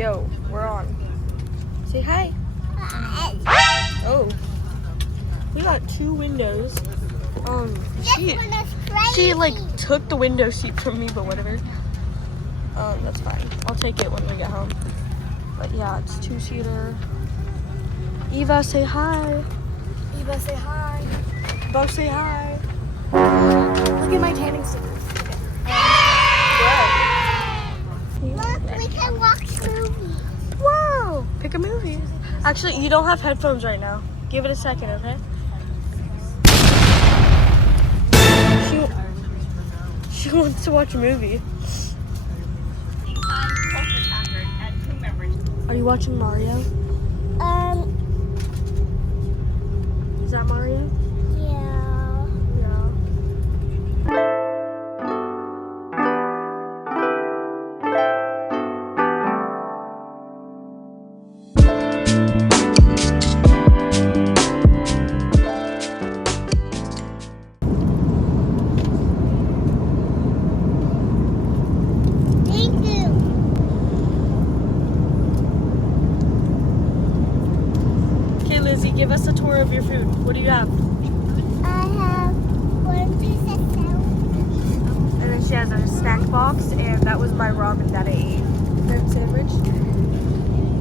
Yo, we're on. Say hi. Oh. We got 2 windows. She like took the window seat from me, but whatever. That's fine. I'll take it when we get home. But yeah, it's 2-seater. Eva, say hi. Eva, say hi. Bo, say hi. Look at my tanning stickers. Look, we can watch movies. Wow. Pick a movie. Actually, you don't have headphones right now. Give it a second, okay? She wants to watch a movie. Are you watching Mario? Is that Mario? Yeah. Yeah. Thank you. Okay, Lizzie, give us a tour of your food. What do you have? I have 1 piece of salad. And then she has a snack box, and that was my ramen that I ate. That sandwich.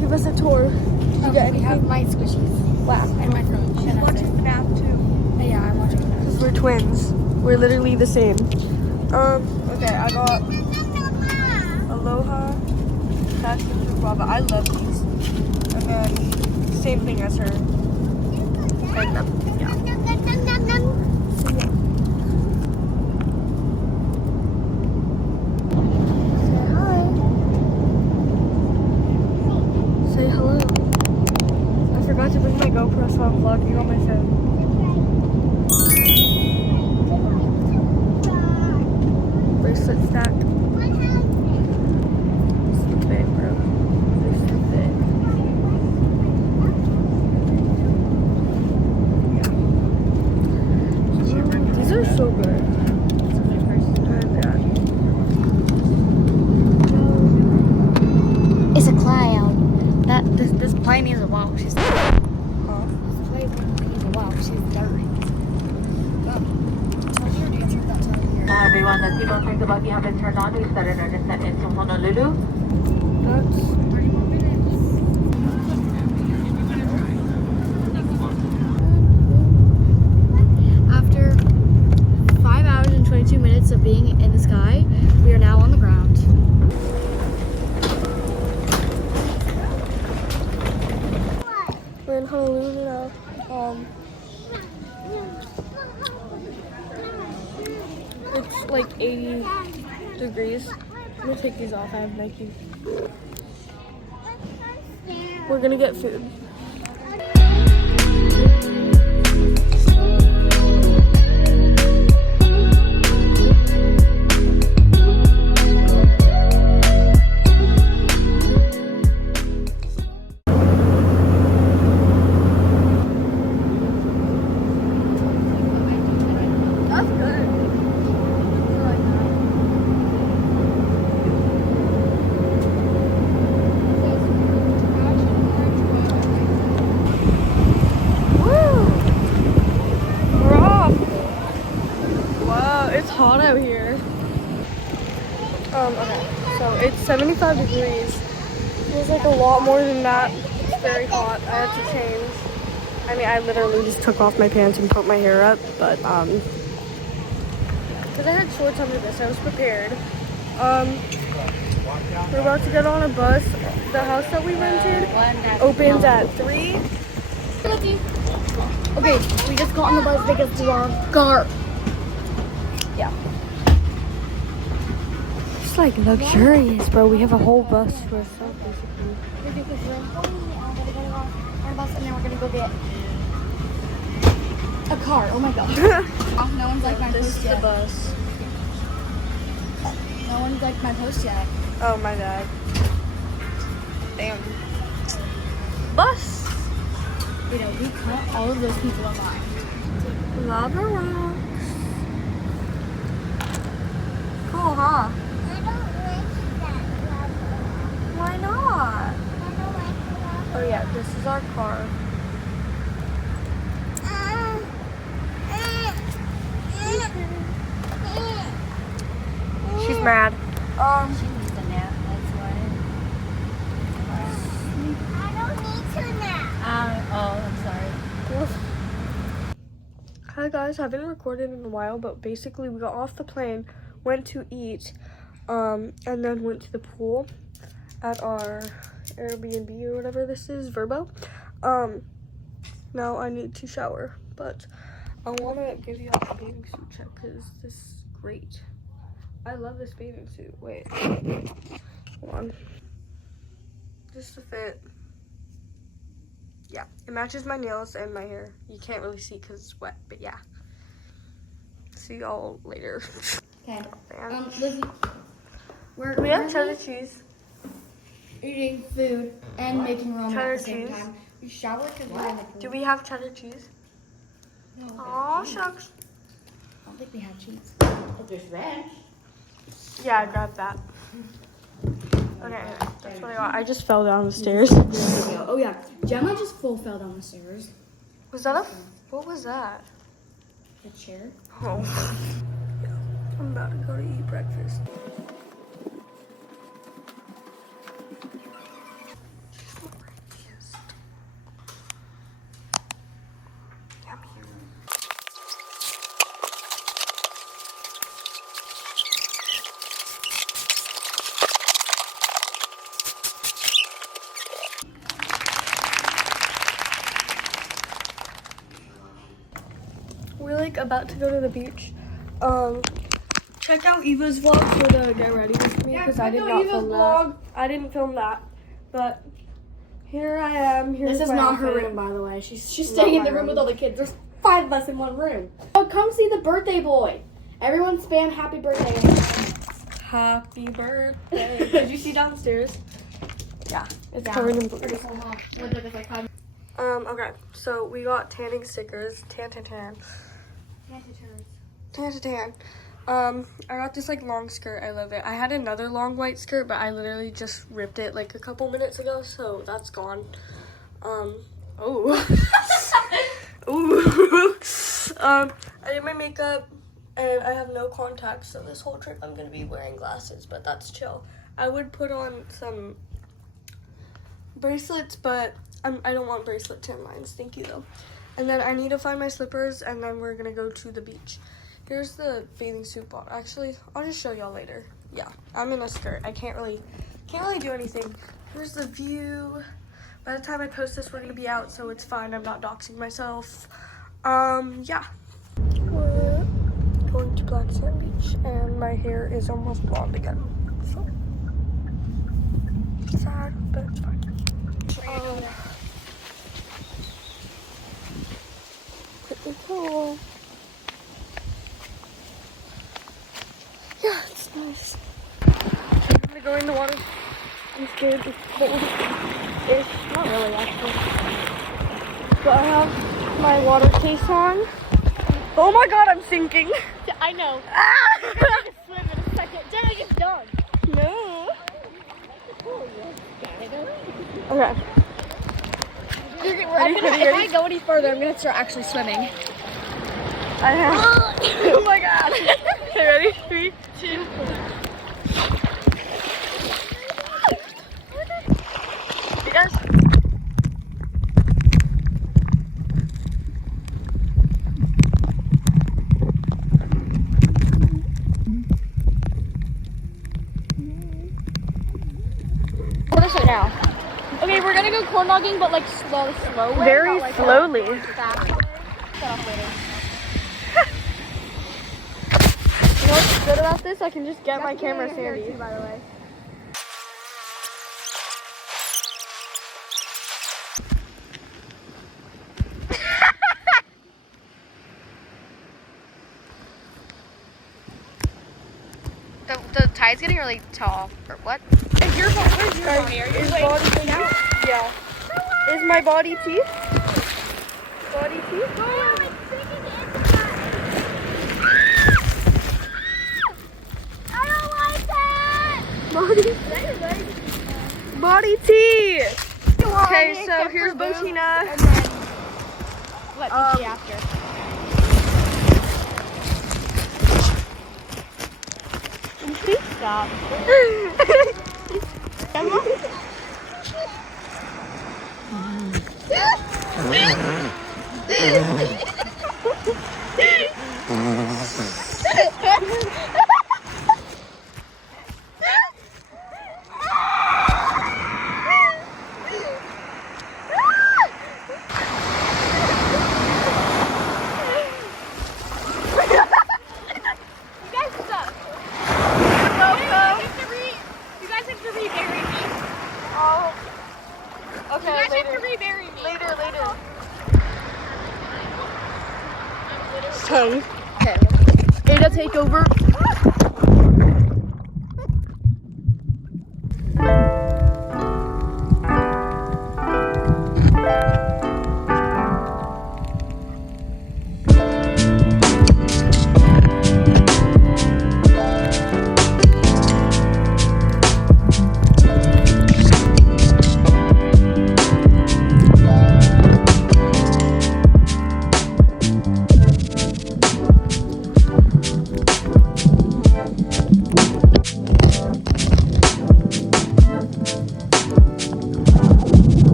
Give us a tour. You got We have my squishies. Wow. And my crunch. She's watching FNAF too. Yeah, I'm watching that. Because we're twins. We're literally the same. Okay, I got Aloha, passion fruit guava. I love these. And then same thing as her. And yeah. Say hello. I forgot to bring my GoPro, so I'm vlogging on my phone. Bracelet stack. It's so big, bro. They're so big. These are so good. It's a clown. This plane needs a walk. She's dirty. Huh? This plane needs a walk. She's dirty. Hi everyone, the seatbelt signs above you have been turned on. We started our descent into Honolulu. That's 30 more minutes. After 5 hours and 22 minutes of being in the sky, we are now on the ground. we're in Honolulu now. It's like 80 degrees. I'm gonna take these off. I have Nike. We're gonna get food. That's good. It's hot out here. Okay, so it's 75 degrees. Feels like a lot more than that. It's very hot. I had to change. I mean, I literally just took off my pants and put my hair up, but because I had shorts under this, I was prepared. We're about to get on a bus. The house that we rented opens at 3. Okay, we just got on the bus because we are car. Yeah. It's like luxurious, bro. We have a whole bus to ourselves, basically. We're gonna get on a bus and then we're gonna go get a car. Oh my god. No one's like my This post is the yet. bus. No one's like my post yet. Oh my god. Damn. Bus. You know, we cut all of those people in line. Lava rocks. Cool, huh? I don't like that lava. Why not? Oh yeah, this is our car. She's mad. She needs a nap, that's why. I don't need to nap. Oh, I'm sorry. Hi guys, I haven't recorded in a while, but basically we got off the plane, went to eat, and then went to the pool at our Airbnb or whatever this is, Verbo. Now I need to shower, but I want to give you all a bathing suit check because this is great. I love this bathing suit. Wait, hold on. Just to fit. Yeah, it matches my nails and my hair. You can't really see because it's wet, but yeah. See y'all later. Okay. Lizzie, We have cheddar cheese. eating food and making ramen Cheddar at the same cheese. time. We showered because we're in the pool. Do we have cheddar cheese? No, Aw, shucks. I don't think we have cheese. But there's ranch. Yeah, I grabbed that. Okay, that's what I got. I just fell down the stairs. Oh yeah, Gemma just full fell down the stairs. Was that what was that? The chair. Oh. I'm about to go to eat breakfast. Yummy. We're like about to go to the beach. Check out Eva's vlog for the get ready with me because I did not film that. I didn't film that, but here I am. Here's This is my not her outfit. room, by the way. She's staying in my the room room. with all the kids. There's 5 of us in one room. Oh, come see the birthday boy. Everyone spam happy birthday. Happy birthday! Did you see downstairs? Yeah, it's covered in blue. Okay, so we got tanning stickers. Tan. I got this like long skirt. I love it. I had another long white skirt, but I literally just ripped it like a couple minutes ago, so that's gone. Ooh. I did my makeup, and I have no contacts, so this whole trip I'm gonna be wearing glasses, but that's chill. I would put on some bracelets, but I don't want bracelet tan lines. Thank you though. And then I need to find my slippers, and then we're gonna go to the beach. Here's the bathing suit bottle. Actually, I'll just show y'all later. Yeah, I'm in a skirt. I can't really do anything. Here's the view. By the time I post this, we're gonna be out, so it's fine. I'm not doxing myself. Yeah. We're going to Black Sand Beach, and my hair is almost blonde again. So sad, but it's fine. Pretty cool. Yeah, it's nice. I'm gonna go in the water. I'm scared it's cold-ish. Not really, actually. But I have my water case on. Oh my god, I'm sinking. I know. Ah! You're gonna swim in a second. Jenna, get done. No. Okay. If I go any further, I'm gonna start actually swimming. I have. Oh my god. Okay, ready? 3, 2. You guys. What is it now? Okay, we're gonna go corn dogging, but like slow way. Very not like slowly. Fast way. Shut up later. You know what's good about this? I can just get my camera sandy. By the way. The tide's getting really tall. Or what? Is your body Is body teeth? Yeah. Is my body teeth? Body teeth? I don't like that. Body. Spotty T. Okay, so here's Botina. And then let me see after. Please stop. Okay. Ada, take over.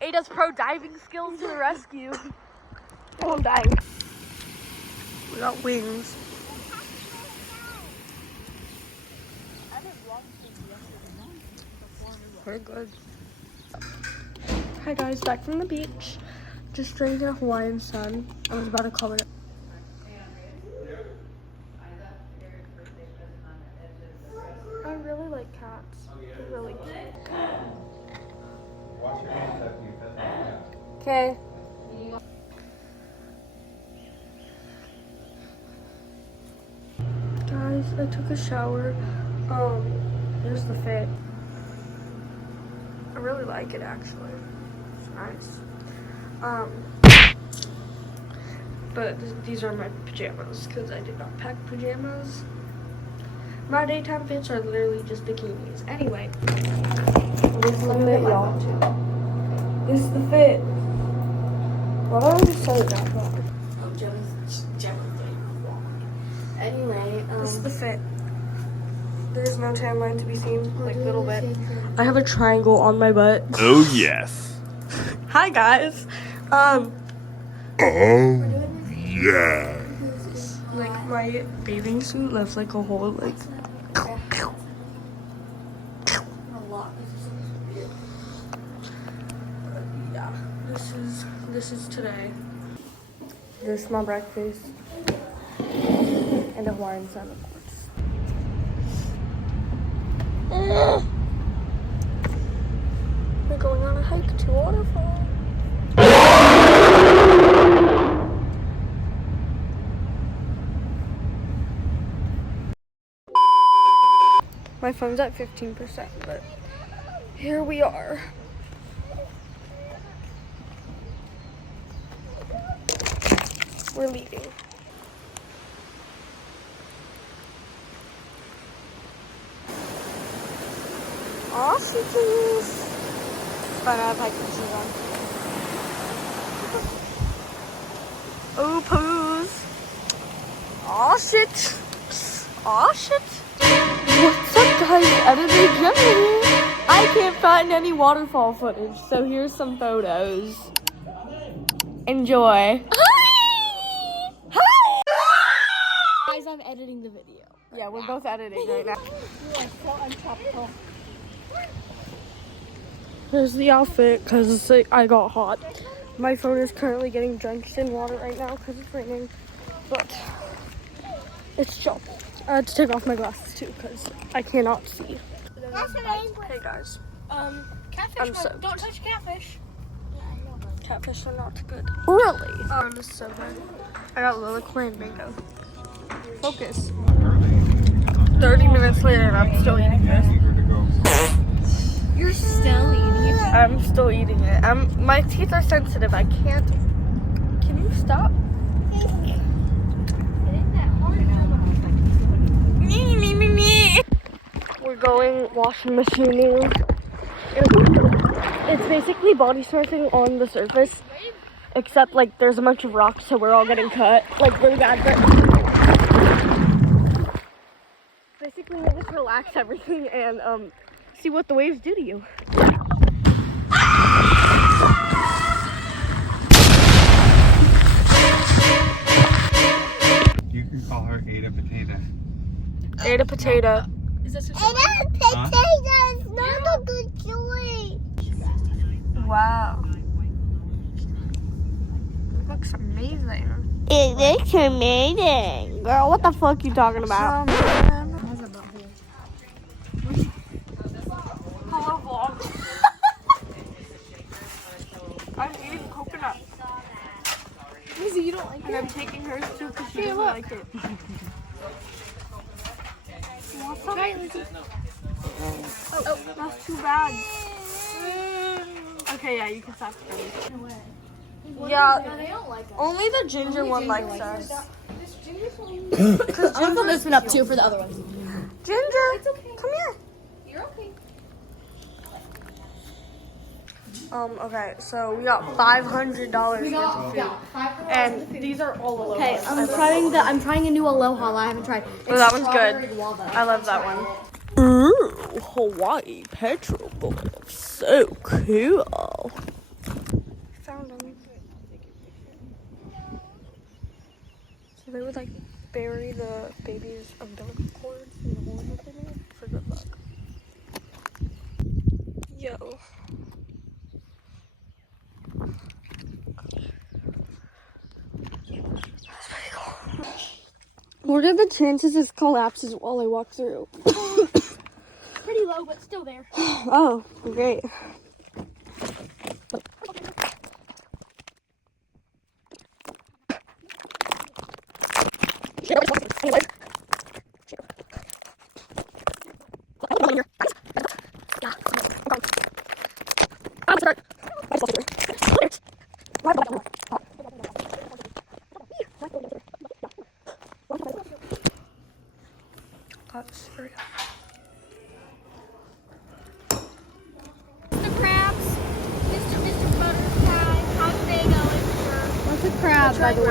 Ada's pro diving skills to the rescue. Oh, I'm dying. We got wings. We're good. Hi guys, back from the beach. Just drinking a Hawaiian sun. I was about to comment. I really like cats. They're really cute. Okay. Guys, I took a shower. Here's the fit. I really like it actually. It's nice. But these are my pajamas because I did not pack pajamas. My daytime fits are literally just bikinis. Anyway, this is the fit, y'all. This is the fit. What are we so that for? Anyway, This is the fit. There's no tan line to be seen, like a little bit. I have a triangle on my butt. Oh yes. Hi guys. Oh yeah. Like my bathing suit left like a hole, like. Yeah, this is today. This is my breakfast and a Hawaiian sun, of course. We're going on a hike to Waterfall. My phone's at 15%, but here we are. We're leaving. Ostriches. It's fun, I have hiking shoes on. Oh, pose. Aw, shit. Aw, shit. What's up, guys? Editor Jenny. I can't find any waterfall footage, so here's some photos. Enjoy. Hi! guys, I'm editing the video. Yeah, we're both editing right now. Here's the outfit, because I got hot. My phone is currently getting drenched in water right now because it's raining, but it's chill. I had to take off my glasses too because I cannot see. Hey guys. Catfish, soaked. don't touch catfish. Catfish are not good. Really? This is so good. I got Lilac and mango. Focus. 30 minutes later and I'm still eating this. You're still eating it? I'm still eating it. My teeth are sensitive. I can't. Can you stop? We're going washing machining. It's basically body surfing on the surface, except like there's a bunch of rocks, so we're all getting cut like really bad. But basically, we just relax everything and see what the waves do to you. You can call her Ada Potato. Ada Potato. Is that so And then potatoes, not a good choice. Wow. Looks amazing. It looks amazing. Girl, what the fuck you talking about? Hello, vlog. I'm eating coconut. Lizzie, you don't like And I'm taking hers too because she doesn't like it. Try it, Lizzie. Oh, that's too bad. Okay, yeah, you can stop. Yeah, They don't like us. only the ginger one likes us. I'm gonna fill this one up too for the other ones. Ginger, come here. You're okay. Okay, so we got $500 worth of food. And these are all Aloha. Okay, I'm trying a new Aloha I haven't tried. Oh, that one's good. Strawberry guava. I love that one. Ooh, Hawaii Petroglyphs. So cool. Found them. So they would like bury the baby's umbilical cord in the hole that they made for good luck. Yo. What are the chances this collapses while I walk through? Pretty low, but still there. Oh, great. What's a crab, by the way?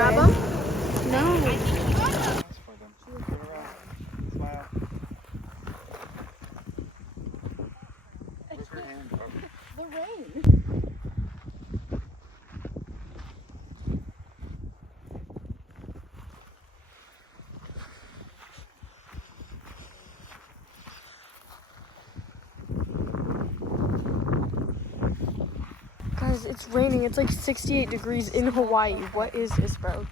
No. Guys, it's raining. It's like 68 degrees in Hawaii. What is this, bro?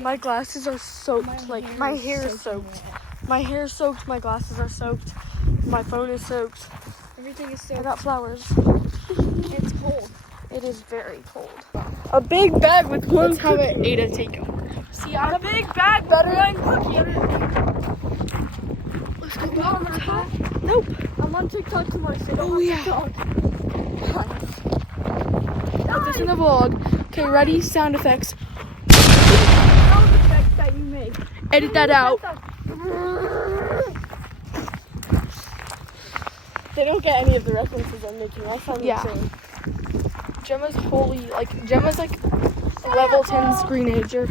My glasses are soaked. Like, my hair is soaked. My hair is soaked. My glasses are soaked. My phone is soaked. Everything is I so. got flowers. It's cold. It is very cold. A big bag with one Let's have cookie. it. Ada, take them. See, a big bag better than cookie. Let's go back on the top. Nope. I'm on TikTok tomorrow, so don't have TikTok. Put this in the vlog. Okay, ready? Sound effects. Sound effects that you make. Edit that out. They don't get any of the references I'm making. I sound insane. Gemma's like a level 10 screenager.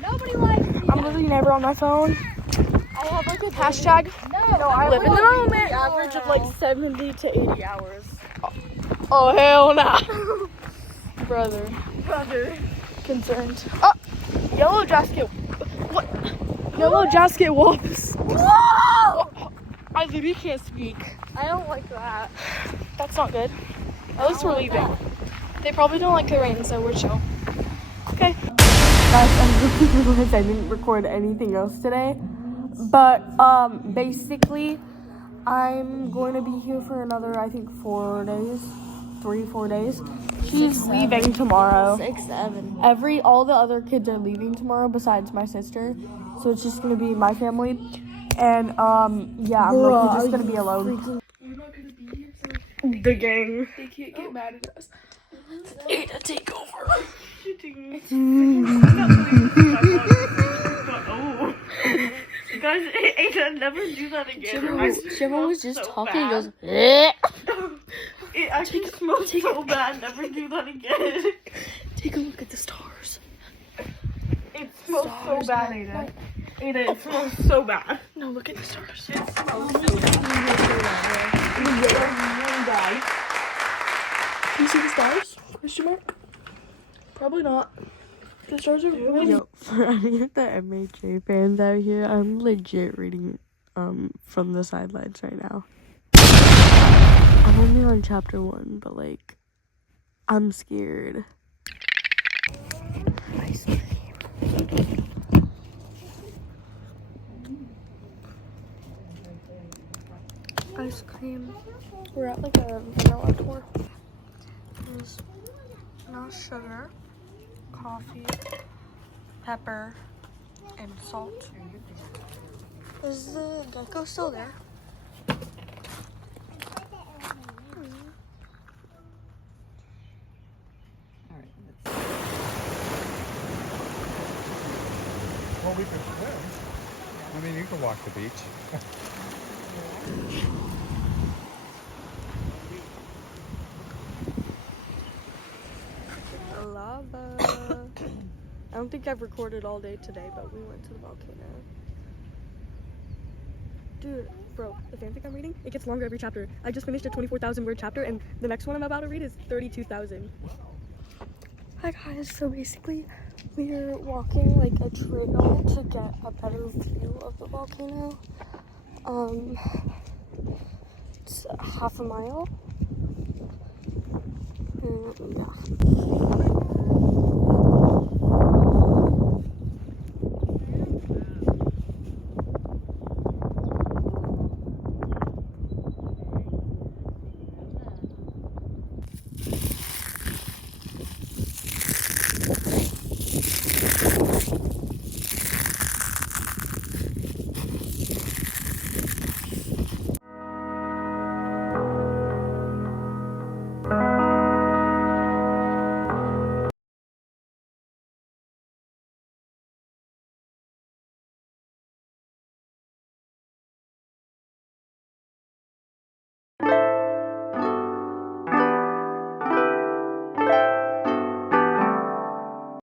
Nobody likes me. I'm literally never on my phone. I have like a Hashtag. No, I live in the moment. Average of like 70 to 80 hours. Oh, hell nah. Brother. Concerned. Oh, yellow jasket. What? Yellow jasket wolves. Whoa! I literally can't speak. I don't like that. That's not good. At least we're leaving. They probably don't like the rain, so we're chill. Okay. Guys, I really realized I didn't record anything else today. But basically, I'm going to be here for another, I think, 4 days. 3-4 days. She's leaving tomorrow. 6-7. All the other kids are leaving tomorrow besides my sister. So it's just gonna be my family. And yeah, I'm just gonna be alone. You're not gonna be here for the gang. They can't get mad at us. Ada, take over. Oh. Guys, Ada, never do that again. Shiva was just so talking. He goes, It actually smells so bad. Never do that again. Take a look at the stars. It smells so bad, Ada. Ada, it smells so bad. No, look at the stars. It smells so bad. Do you see the stars? Question mark? Probably not. The stars are really. Yo, for any of the MHA fans out here, I'm legit reading from the sidelines right now. I'm only on chapter 1, but like, I'm scared. Ice cream. Ice cream. We're at like a vanilla tour. There's no sugar, coffee, pepper, and salt. Is the gecko still there? Well, we can swim. I mean, you can walk the beach. Lava. I don't think I've recorded all day today, but we went to the volcano. Dude, bro, the fanfic I'm reading, it gets longer every chapter. I just finished a 24,000 word chapter, and the next one I'm about to read is 32,000. Hi guys, so basically we're walking like a trail to get a better view of the volcano. It's half a mile. And yeah.